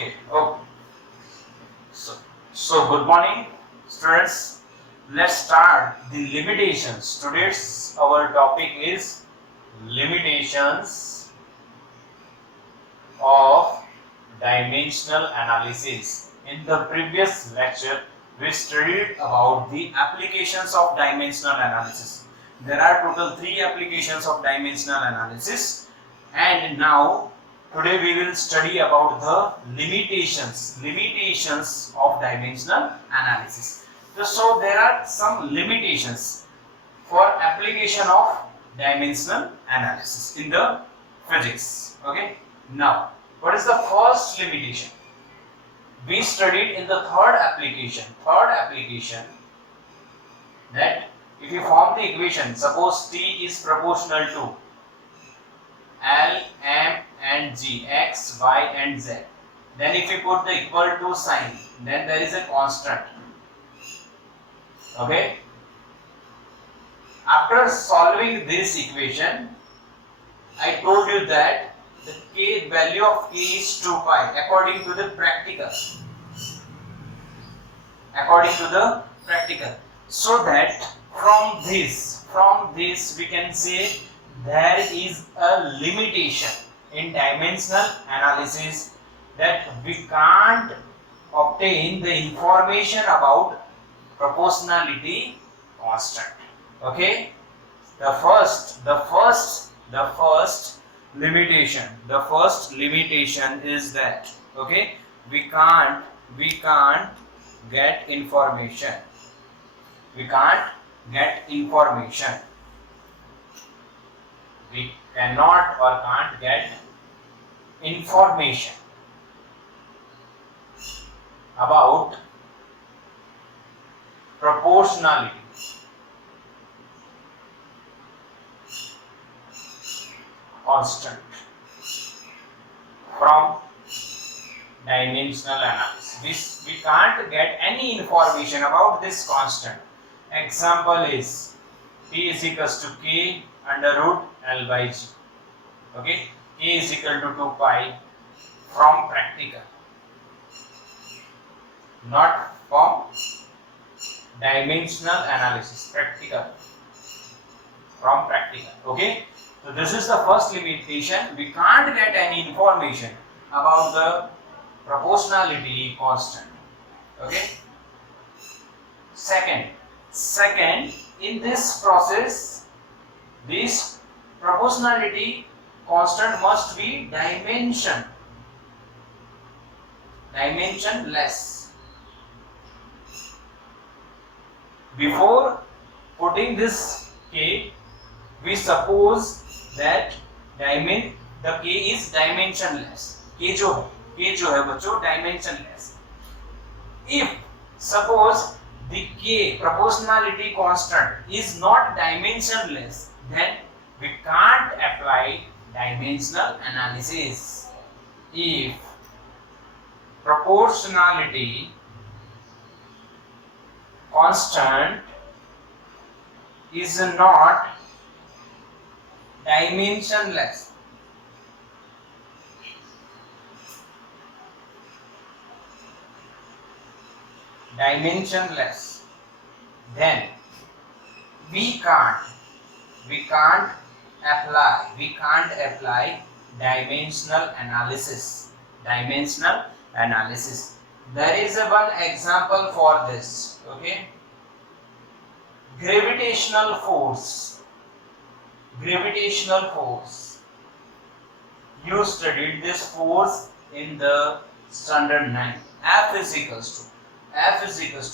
Okay. So good morning, students. Let's start the limitations. Today's our topic is limitations of dimensional analysis. In the previous lecture, we studied about the applications of dimensional analysis. There are total 3 applications of dimensional analysis, and now today we will study about the limitations of dimensional analysis. So there are some limitations for application of dimensional analysis in the physics. Okay. Now, what is the first limitation? We studied in the third application that if you form the equation, suppose T is proportional to L, M and G, X, Y and Z. Then if you put the equal to sign, then there is a constant. Okay. After solving this equation, I told you that the value of k is 2 pi according to the practical. So that from this we can say there is a limitation in dimensional analysis, that we can't obtain the information about proportionality constant. Okay. The first limitation is that, okay, we can't get information. We cannot or can't get information about proportionality constant from dimensional analysis. We can't get any information about this constant. Example is P is equals to K under root L by G. Okay, K is equal to 2 pi from practical, not from dimensional analysis, from practical. Okay, so this is the first limitation. We can't get any information about the proportionality constant. Okay. Second, in this process, this proportionality constant must be dimensionless. Before putting this k, we suppose that the k is dimensionless. k जो है बच्चों dimensionless. If suppose the k proportionality constant is not dimensionless, then we can't apply dimensional analysis. If proportionality constant is not dimensionless, then we can't apply dimensional analysis. There is one example for this. Okay, gravitational force. You studied this force in the standard 9. F is equals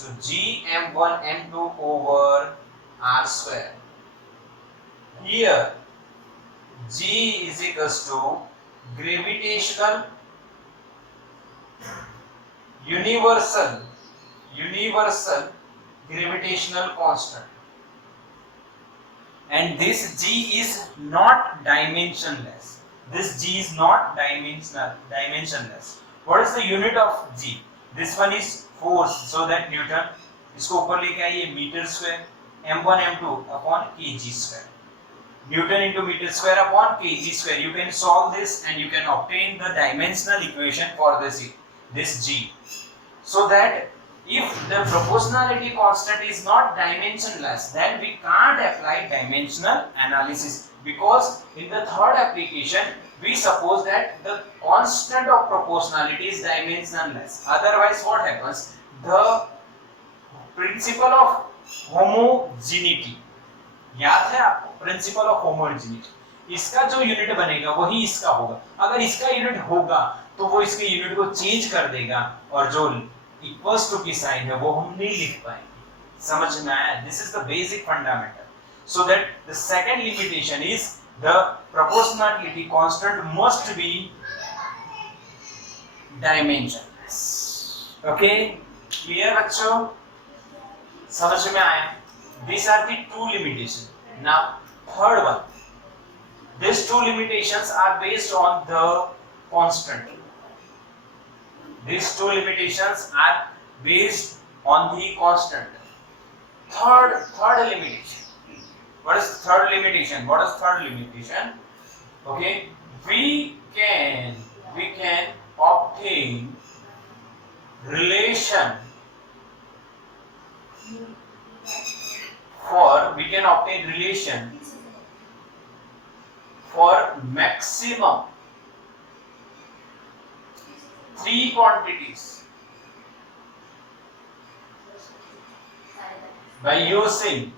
to G m1 m2 over r square. Here G is equals to gravitational universal gravitational constant, and this G is not dimensionless. Dimensionless. What is the unit of G? This one is force, so that Newton, इसको ऊपर लेके आइए meter square, m1 m2 upon kg square. Newton into meter square upon kg square. You can solve this and you can obtain the dimensional equation for this this G. So that if the proportionality constant is not dimensionless, then we can't apply dimensional analysis, because in the third application we suppose that the constant of proportionality is dimensionless. Otherwise what happens? The principle of homogeneity, याद है आपको? Principle of homogeneity, इसका जो unit बनेगा वही इसका होगा. अगर इसका यूनिट होगा तो वो इसके यूनिट को चेंज कर देगा, और जो इक्वल्स टू की साइन है वो हम नहीं लिख पाएंगे. समझ में आया? This is the basic fundamental. So that the second limitation is the proportionality constant must be dimensionless. Okay, clear बच्चों? समझ में आया? These are the two limitations. Now, third one. These two limitations are based on the constant. These two limitations are based on the constant. Third limitation. What is the third limitation? What is third limitation? Okay, we can obtain relation for maximum three quantities by using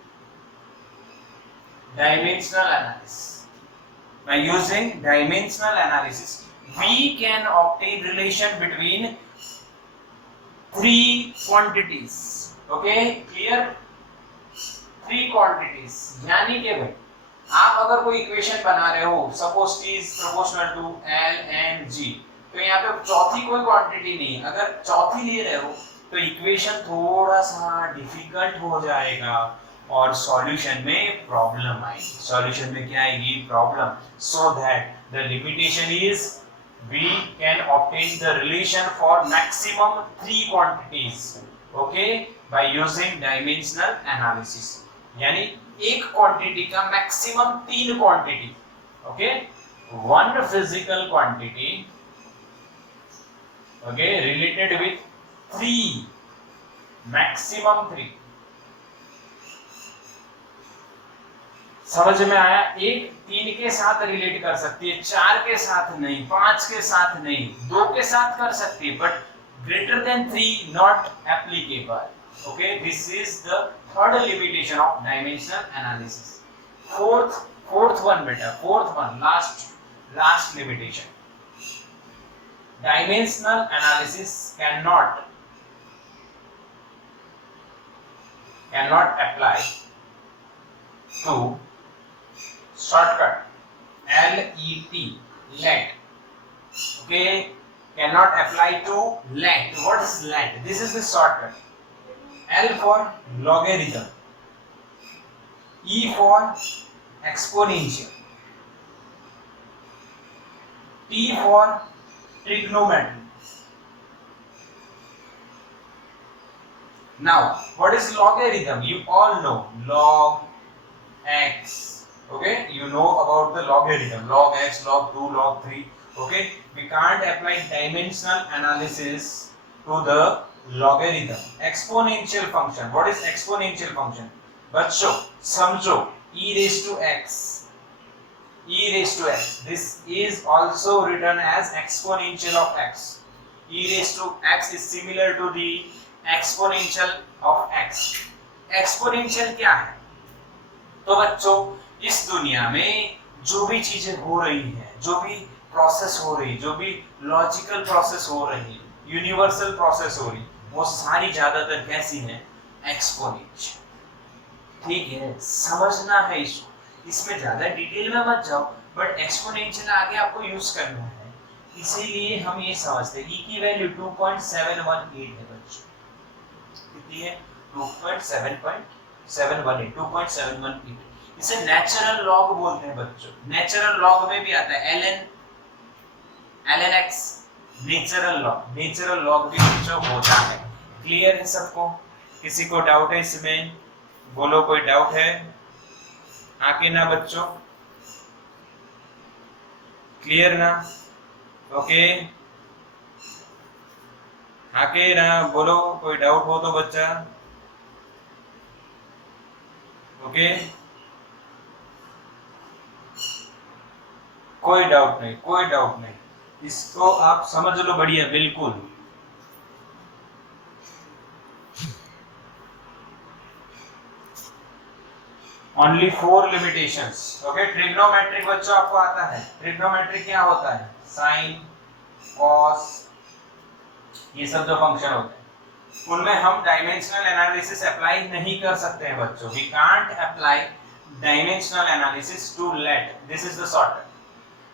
dimensional analysis. By using dimensional analysis, we can obtain relation between three quantities. Okay, clear? Three quantities. यानी कि भाई आप अगर कोई equation बना रहे हो, suppose T is proportional to L and G, तो यहाँ पे चौथी कोई क्वांटिटी नहीं. अगर चौथी ले रहे हो तो इक्वेशन थोड़ा सा डिफिकल्ट हो जाएगा और सॉल्यूशन में प्रॉब्लम आएगी. सॉल्यूशन में क्या आएगी? Problem. So that the limitation is we can obtain the relation for maximum three quantities, okay, by using dimensional analysis. यानी एक क्वांटिटी का मैक्सिमम तीन quantity. Okay, one physical quantity, okay, related with three, maximum three. समझ में आया? एक तीन के साथ रिलेट कर सकती है, चार के साथ नहीं, पांच के साथ नहीं, दो के साथ कर सकती है, but greater than three not applicable. Okay, this is the third limitation of dimensional analysis. Fourth one beta, fourth one, last limitation. Dimensional analysis cannot apply to shortcut, let. Okay, cannot apply to let. What is let? This is the shortcut. L for logarithm, E for exponential, T for trigonometry. Now, what is logarithm? You all know log x. Okay, you know about the logarithm, log x, log 2, log 3. Okay, we can't apply dimensional analysis to the logarithm. Exponential function. What is exponential function? बच्चों समझो, e raised to x. This is also written as exponential of x. E raised to x is similar to the exponential of x. Exponential क्या है? तो बच्चों इस दुनिया में जो भी चीजें हो रही हैं, जो भी प्रोसेस हो रही, जो भी लॉजिकल प्रोसेस हो रही, यूनिवर्सल प्रोसेस हो रही, वो सारी ज्यादातर कैसी है? एक्सपोनेंशियल. ठीक है, समझना है इसको, इसमें ज्यादा डिटेल में मत जाओ, बट एक्सपोनेंशियल आगे आपको यूज करना है. इसीलिए हम ये समझते हैं. ई की वैल्यू 2.718 है बच्चों. कितनी है? 2.718. इसे नेचुरल लॉग बोलते हैं बच्चों. नेचुरल लॉग में भी आता है ln x. नेचुरल लॉग भी बच्चों होता है. क्लियर है सबको? किसी को डाउट है इसमें? बोलो, कोई डाउट है? आगे ना बच्चों? क्लियर ना? ओके, आके ना बोलो, कोई डाउट हो तो बच्चा। ओके, कोई डाउट नहीं, कोई डाउट नहीं, इसको आप समझ लो बढ़िया बिल्कुल। Only 4 limitations. ओके, ट्रिग्नोमेट्रिक बच्चों आपको आता है, ट्रिग्नोमेट्रिक क्या होता है, साइन, कॉस, ये सब जो फंक्शन होते हैं उनमें हम डायमेंशनल एनालिसिस अप्लाई नहीं कर सकते हैं बच्चों। We can't apply dimensional analysis to LET, this is the shortcut.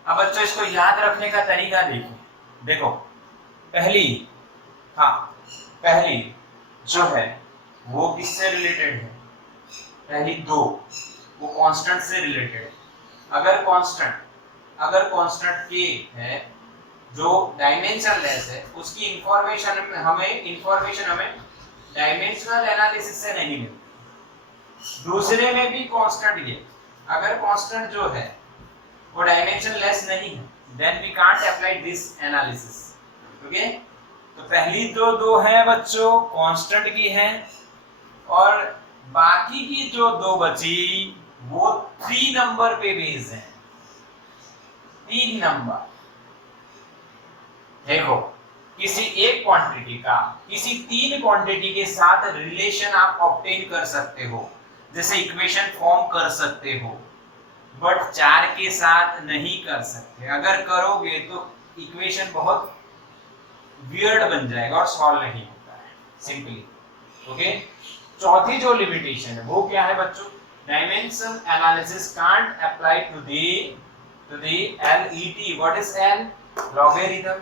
अब बच्चों इसको याद रखने का तरीका देखिए, देखो पहली, हाँ पहली जो है वो किससे रिलेटेड है, पहली दो वो कांस्टेंट से रिलेटेड है। अगर कांस्टेंट के है जो डायमेंशन लेस है, उसकी इंफॉर्मेशन हमें डायमेंशनल एनालिसिस से नहीं मिलती। दूसरे में भी कांस्टेंट ये, अगर कांस्टेंट जो है वो डायमेंशन लेस नहीं है, then we can't apply this analysis. Okay, तो पहली दो है बच्चों कांस्टेंट की है, और बाकी की जो दो बची वो 3 नंबर पे बेस्ड है, 3 नंबर। देखो किसी एक क्वांटिटी का किसी 3 क्वांटिटी के साथ रिलेशन आप ऑब्टेन कर सकते हो, जैसे इक्वेशन फॉर्म कर सकते हो, बट 4 के साथ नहीं कर सकते। अगर करोगे तो इक्वेशन बहुत वियर्ड बन जाएगा और सॉल्व नहीं होता है सिंपली। ओके, चौथी जो लिमिटेशन है वो क्या है बच्चों, dimension analysis can't apply to the LET। What is L, logarithm,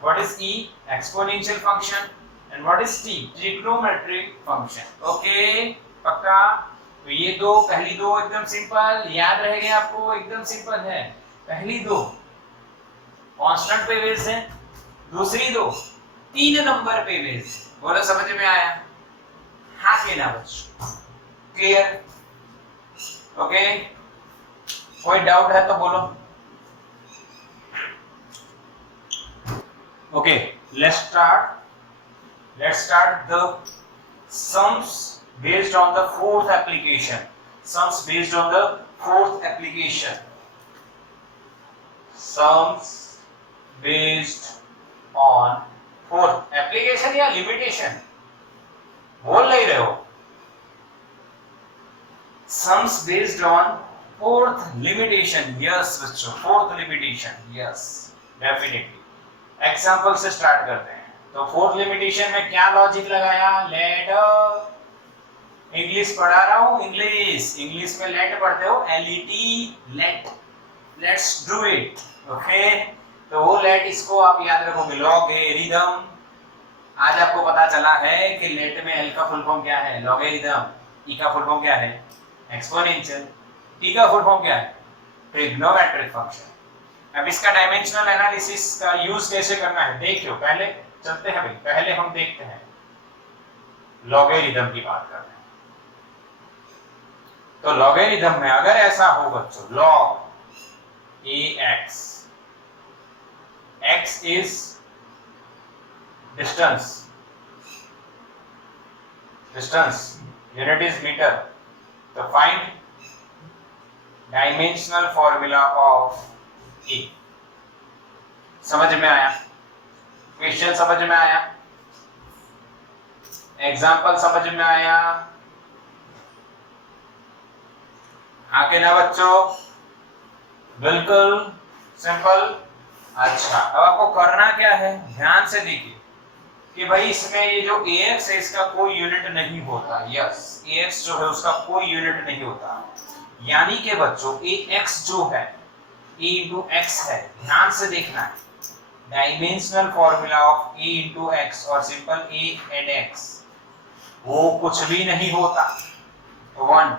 what is E, exponential function, and what is T, trigonometric function। Okay पक्का, तो ये दो, पहली दो एकदम सिंपल याद रहेंगे आपको, एकदम सिंपल है। पहली दो कांस्टेंट पे बेस्ड है, दूसरी दो 3 नंबर पे बेस्ड। बोलो समझ में आया, हाँ के ना बच्चों, क्लियर। ओके, कोई डाउट है तो बोलो। Okay, let's start the sums based on the fourth application। Sums based on the fourth application। Sums based on fourth application या limitation, बोल नहीं रहे हो। Sums based on fourth limitation, yes बच्चों, fourth limitation, yes definitely। Example से start करते हैं। तो फोर्थ लिमिटेशन में क्या लॉजिक लगाया, लेट, इंग्लिश पढ़ा रहा हूं, इंग्लिश में लेट पढ़ते हो, LET, let, let's do it. Okay, तो वो लेट इसको आप याद रखोगे, लॉगरिथम। आज आपको पता चला है कि लेट में L का फुल फॉर्म क्या है, लॉगरिथम, E का फुल फॉर्म क्या है, एक्सपोनेंशियल, T का फुल फॉर्म क्या है, ट्रिग्नोमेट्रिक फंक्शन। अब इसका डायमेंशनल एनालिसिस का यूज कैसे करना है देखियो, पहले चलते हैं भाई, पहले हम देखते हैं लॉगरिथम की बात करते हैं। तो लॉगरिथम में अगर ऐसा हो बच्चों, log ax, x is distance, unit is meter, तो find dimensional formula of E। समझ में आया, क्वेश्चन समझ में आया, एग्जाम्पल समझ में आया, आके ना बच्चों, बिल्कुल सिंपल। अच्छा, अब आपको करना क्या है, ध्यान से देखिए कि भाई इसमें ये जो ax है इसका कोई यूनिट नहीं होता। यस, ax जो है उसका कोई यूनिट नहीं होता, यानी कि बच्चों ax जो है a into x है, ध्यान से देखना है। Dimensional formula of a into x और सिंपल a and x, वो कुछ भी नहीं होता 1,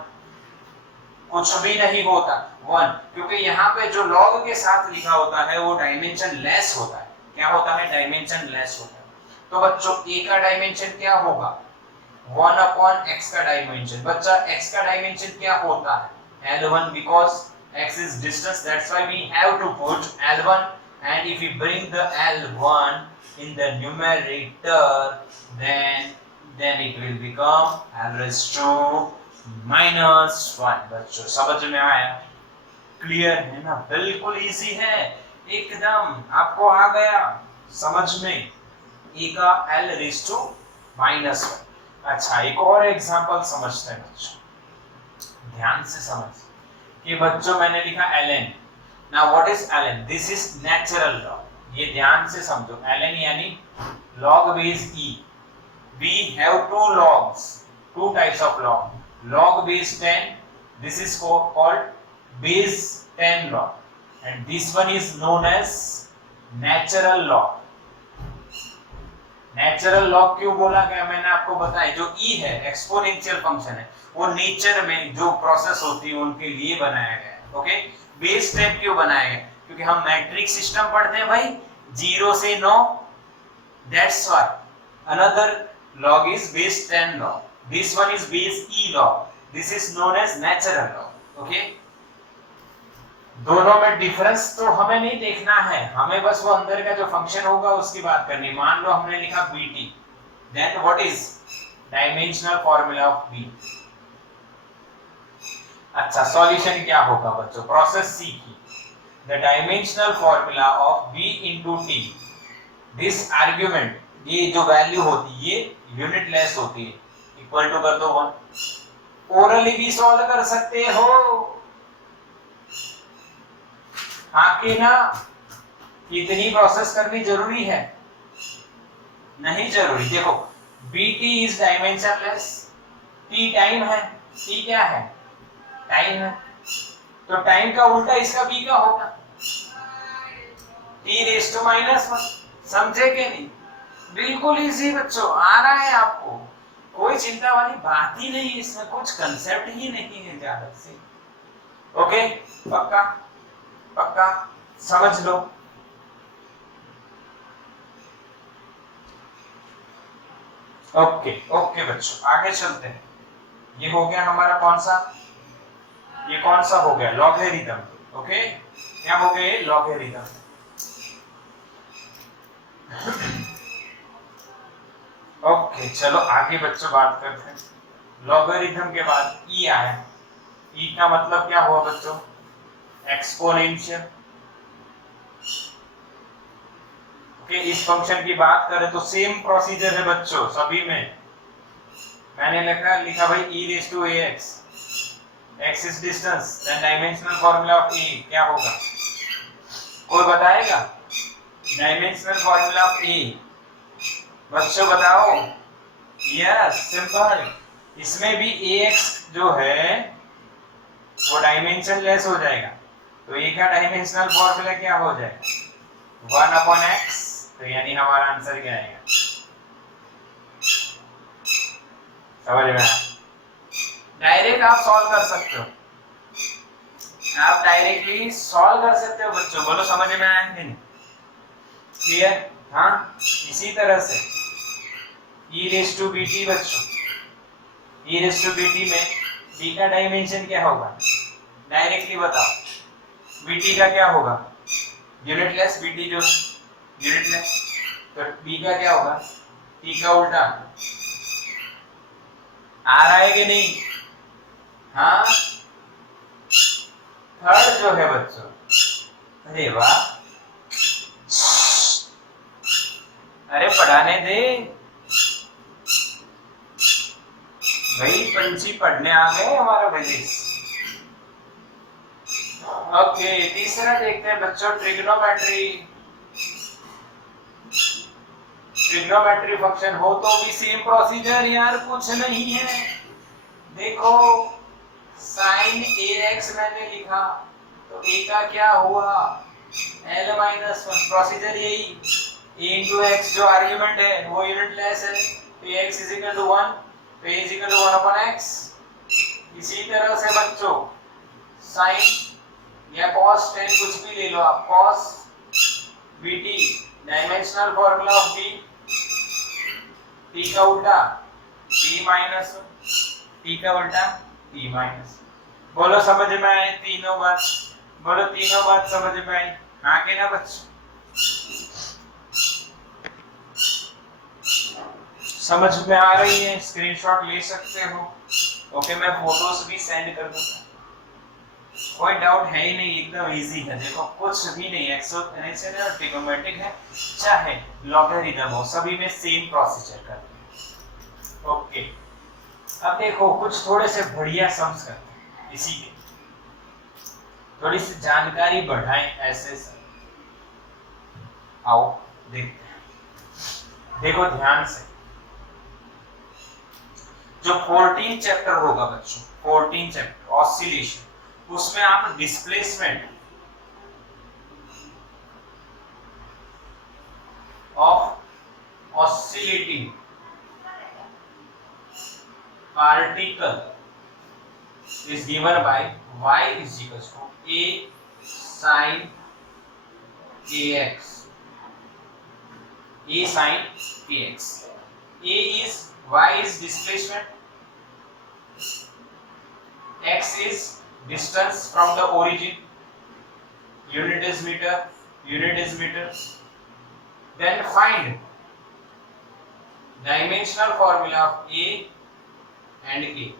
कुछ भी नहीं होता 1, क्योंकि यहाँ पे जो log के साथ लिखा होता है वो डायमेंशन लेस होता है। क्या होता है, डायमेंशन लेस होता है। तो बच्चों a का डायमेंशन क्या होगा, 1 upon x का डायमेंशन। बच्चा x का डायमेंशन क्या होता है, L1, because x is distance, that's why we have to put L1, and if we bring the L1 in the numerator, then it will become l raised to -1। बच्चों समझ में आया? Clear है ना? बिल्कुल इजी है एकदम, आपको आ गया समझ में e का l raised to -1। अच्छा एक और एग्जांपल समझते हैं बच्चों, ध्यान से समझ कि बच्चों मैंने लिखा ln। Now what is ln? This is natural log. ये ध्यान से समझो, ln यानी log base e। We have two types of log, log base 10, this is called base 10 log, and this one is known as natural log। Natural log क्यों बोला गया मैंने आपको बताया, जो e है एक्सपोनेंशियल फंक्शन है, वो नेचर में जो प्रोसेस होती है उनके लिए बनाया गया है। ओके, बेस 10 क्यों बनाया गया? क्योंकि हम मैट्रिक सिस्टम पढ़ते हैं भाई 0 से 9, that's why another log is base 10 log, this one is base e log, this is known as natural log। Okay, दोनों में डिफरेंस तो हमें नहीं देखना है, हमें बस वो अंदर का जो फंक्शन होगा उसकी बात करनी। मान लो हमने लिखा bt, then what is dimensional formula of b। अच्छा सॉल्यूशन क्या होगा बच्चों? प्रोसेस सी की the dimensional formula of b into t, this argument, ये जो वैल्यू होती है ये यूनिट लेस होती है, इक्वल टू कर दो 1। ओरली भी सॉल्व कर सकते हो, आके ना इतनी प्रोसेस करनी जरूरी है? नहीं जरूरी। देखो bt is dimensionless, t time है, t क्या है? टाइम है, तो टाइम का उल्टा इसका b का होगा, t रेज़ टू -1। समझे कि नहीं? बिल्कुल इजी बच्चों, आ रहा है आपको, कोई चिंता वाली बात ही नहीं, इसमें कुछ कंसेप्ट ही नहीं है ज्यादा से। ओके, पक्का पक्का समझ लो। ओके ओके बच्चों आगे चलते हैं। ये हो गया हमारा कौन सा, ये कौन सा हो गया? लॉगरिथम। ओके, क्या हो गए? लॉगरिथम। ओके चलो आगे बच्चों बात करते हैं। लॉगरिथम के बाद e आया, e का मतलब क्या हुआ बच्चों? एक्सपोनेंशियल। ओके, इस फंक्शन की बात करें तो सेम प्रोसीजर है बच्चों सभी में। मैंने लिखा भाई e raise to ax, x is distance, then dimensional formula of a क्या होगा? कोई बताएगा? डायमेंशनल फॉर्मूला ऑफ a बच्चों बताओ। यस सिंपल, इसमें भी ax जो है वो डायमेंशन लेस हो जाएगा, तो a का डायमेंशनल फॉर्मूला क्या हो जाएगा? 1/x। तो यानी हमारा आंसर क्या आएगा? समझ में आया? डायरेक्ट आप सॉल्व कर सकते हो, आप डायरेक्टली सॉल्व कर सकते हो बच्चों। बोलो समझ में आया कि नहीं? क्लियर? हाँ, इसी तरह से e रेज़ टू bt बच्चों, e रेज़ टू bt में b का डायमेंशन क्या होगा? डायरेक्टली बताओ, bt का क्या होगा? यूनिटलेस, bt जो यूनिटलेस, तो b का क्या होगा? t का उल्टा। आ रहा है कि नहीं? हाँ, थर्ड जो है बच्चों, अरे वाह, अरे पढ़ाने दे भाई, पंछी पढ़ने आ गए हमारा विदेश। ओके, तीसरा देखते हैं बच्चों, ट्रिग्नोमेट्री। ट्रिग्नोमेट्री फंक्शन हो तो भी सेम प्रोसीजर यार, कुछ नहीं है। देखो sin ax मैंने लिखा, तो a का क्या हुआ? l-1। प्रोसीजर यही, a into x जो आर्गुमेंट है वो यूनिटलेस है, तो x is equal to 1, तो a is equal to 1/x। इसी तरह से बच्चों sin या cos 10 कुछ भी ले लो आप, cos bt dimensional formula of b, t का उल्टा t माइनस, t का उल्टा t माइनस। बोलो समझ में आए तीनों बात? बोलो तीनों बात समझ में आई? हाँ के ना बच्चों? समझ में आ रही है? स्क्रीनशॉट ले सकते हो। ओके, मैं फोटोज भी सेंड कर दूंगा। कोई डाउट है ही नहीं, एकदम इजी है। देखो कुछ भी नहीं, एक्सपोनेंशियल और ट्रिग्नोमेट्रिक है, चाहे लॉगरिथम हो, सभी में सेम प्रोसीजर करते हैं। ओके, अब देखो कुछ थोड़े से बढ़िया सम्स करते हैं, इसी के थोड़ी सी जानकारी बढ़ाएं ऐसे सब। आओ देखते हैं। देखो ध्यान से, जो 14 चैप्टर होगा बच्चों, 14 चैप्टर ऑसिलेशन, उसमें आप displacement of oscillating particle is given by y is equals to a sin kx. A sin kx. A is, y is displacement, x is distance from the origin, unit is meter. Then find dimensional formula of A and K.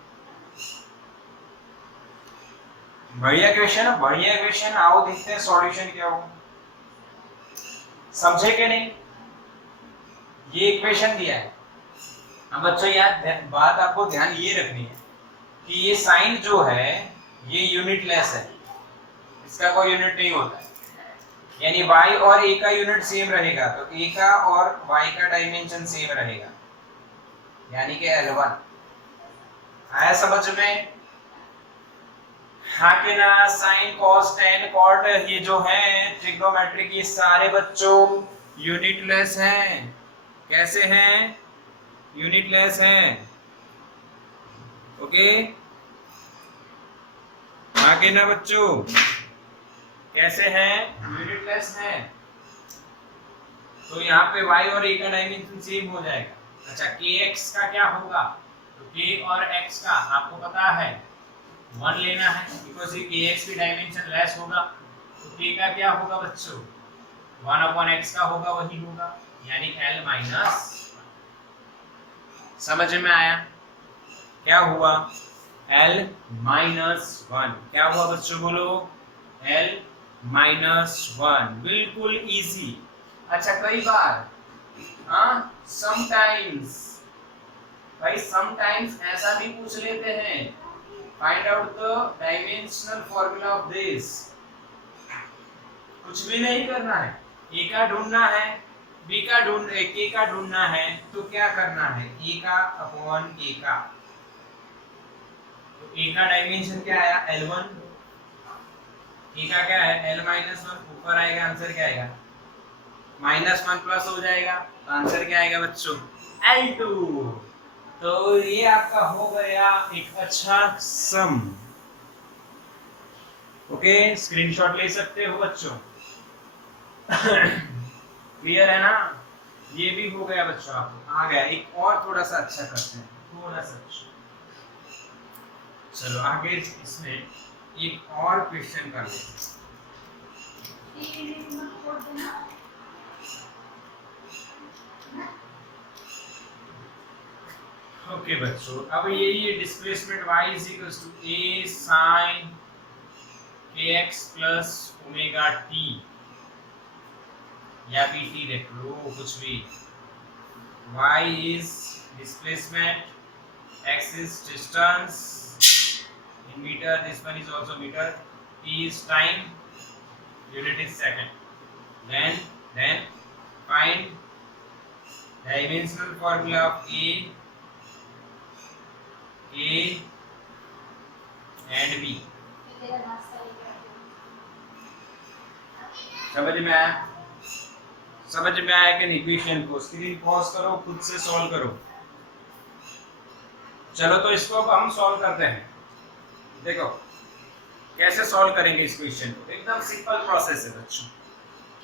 बढ़िया question. आओ देखते हैं solution क्या होगा। समझे कि नहीं? ये इक्वेशन दिया है। अब बच्चों यार बात आपको ध्यान ये रखनी है कि ये साइन जो है ये यूनिटलेस है, इसका कोई यूनिट नहीं होता है। यानी y और a का यूनिट सेम रहेगा तो a का और y का डायमेंशन सेम रहेगा, यानी कि L1। आया समझ में? हाँ कि ना? साइन कॉस टेन कॉट ये जो है ट्रिग्नोमेट्रिक, ये सारे बच्चों यूनिटलेस हैं। कैसे हैं? यूनिटलेस हैं। ओके, हाँ कि ना बच्चों? कैसे हैं? यूनिटलेस हैं। तो यहाँ पे y और a का डायमेंशन सेम हो जाएगा। अच्छा, kx का क्या होगा? तो k और x का आपको पता है 1 लेना है, बिकॉज़ ये kx भी डायमेंशन लेस होगा। तो k का क्या होगा बच्चों? 1/x का होगा, वही होगा, यानी L माइनस। समझ में आया? क्या हुआ? L minus 1। क्या हुआ बच्चों? बोलो। L minus 1। बिल्कुल इजी। अच्छा, कई बार समटाइम्स भाई समटाइम्स ऐसा भी पूछ लेते हैं, find out the dimensional formula of this. कुछ भी नहीं करना है, a का ढूंढना है, b का k का ढूंढना है, तो क्या करना है? a का अपॉन k का। तो a का डायमेंशन क्या आया? L1। k का क्या है? L minus 1। ऊपर आएगा, आंसर क्या आएगा? -1 प्लस हो जाएगा, तो आंसर क्या आएगा बच्चों? L2। तो ये आपका हो गया एक अच्छा सम। ओके, स्क्रीनशॉट ले सकते हो बच्चों। क्लियर है ना? ये भी हो गया बच्चों, आपको आ गया। एक और थोड़ा सा अच्छा करते हैं, थोड़ा सा अच्छा। चलो आगे इसमें एक और क्वेश्चन कर लेते हैं। ओके बच्चों, अब ये displacement y is equals to a sin kx plus omega t, या pt देख लो, कुछ भी। y is displacement, x is distance in meter, this one is also meter, t is time, unit is second. Then find dimensional formula of A and B। समझ में आया? समझ में आया कि नहीं? इक्वेशन को स्क्रीन पॉज करो, खुद से सॉल्व करो। चलो तो इसको अब हम सॉल्व करते हैं। देखो कैसे सॉल्व करेंगे इस क्वेश्चन को। एकदम सिंपल प्रोसेस है बच्चों।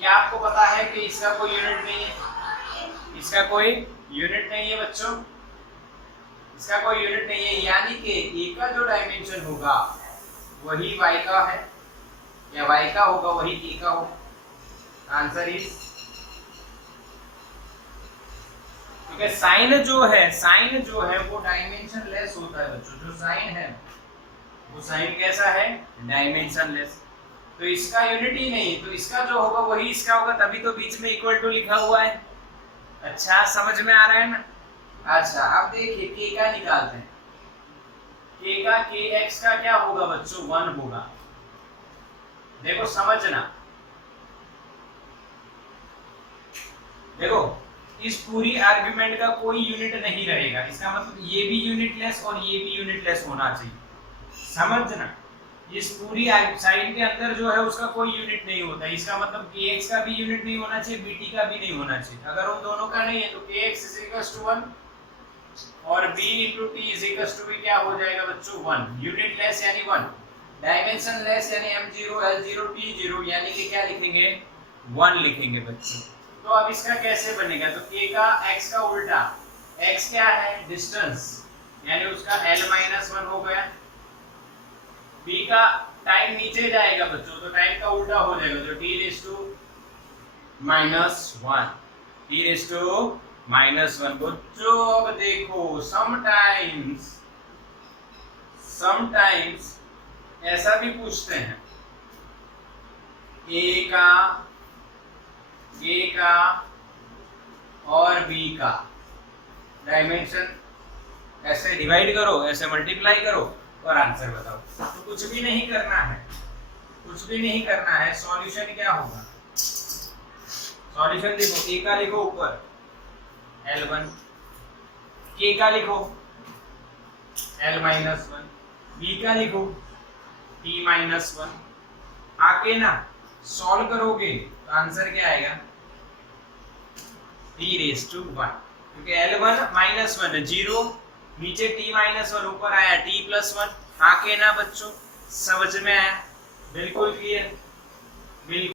क्या आपको पता है कि इसका कोई यूनिट नहीं है? इसका कोई यूनिट नहीं है बच्चों, इसका कोई यूनिट नहीं है, यानी कि a का जो डायमेंशन होगा वही y का है, या y का होगा वही a का होगा। आंसर इज, क्योंकि साइन जो है वो डायमेंशन लेस होता है बच्चों। जो साइन है वो साइन कैसा है, डायमेंशन लेस। तो इसका यूनिट ही नहीं, तो इसका जो होगा वही इसका होगा, तभी तो बीच में इक्वल टू लिखा हुआ है। अच्छा समझ में आ रहा है ना। अच्छा अब देखिए k का निकालते हैं। k का kx का क्या होगा बच्चों, 1 होगा। देखो समझना, देखो इस पूरी आर्गुमेंट का कोई यूनिट नहीं रहेगा, इसका मतलब ये भी यूनिटलेस और ये भी यूनिटलेस होना चाहिए, समझना। इस पूरी साइड के अंदर जो है उसका कोई यूनिट नहीं होता, इसका मतलब kx का भी यूनिट नहीं होना चाहिए, bt का भी नहीं होना चाहिए। अगर उन दोनों का नहीं है तो kx = 1 और b * t = क्या हो जाएगा बच्चों, 1। यूनिटलेस यानी 1, डायमेंशन लेस यानी m0 l0 t0 यानी कि क्या लिखेंगे, 1 लिखेंगे बच्चों। तो अब इसका कैसे बनेगा, तो k का x का उल्टा, x क्या है, डिस्टेंस, यानी उसका l-1 हो गया। b का टाइम नीचे जाएगा बच्चों, तो टाइम का उल्टा हो जाएगा, तो t-1 बच्चों। अब देखो समटाइम्स ऐसा भी पूछते हैं, a का और b का डायमेंशन ऐसे डिवाइड करो, ऐसे मल्टीप्लाई करो और आंसर बताओ। तो कुछ भी नहीं करना है, सॉल्यूशन क्या होगा, सॉल्यूशन देखो, a का लिखो ऊपर l1, k का लिखो l-1, b का लिखो t-1। आके ना सॉल्व करोगे तो आंसर क्या आएगा, t⁻1, क्योंकि l1 - 0, नीचे t-1, ऊपर आया t+1। आके ना बच्चों, समझ में आया, बिल्कुल क्लियर, बिल्कुल।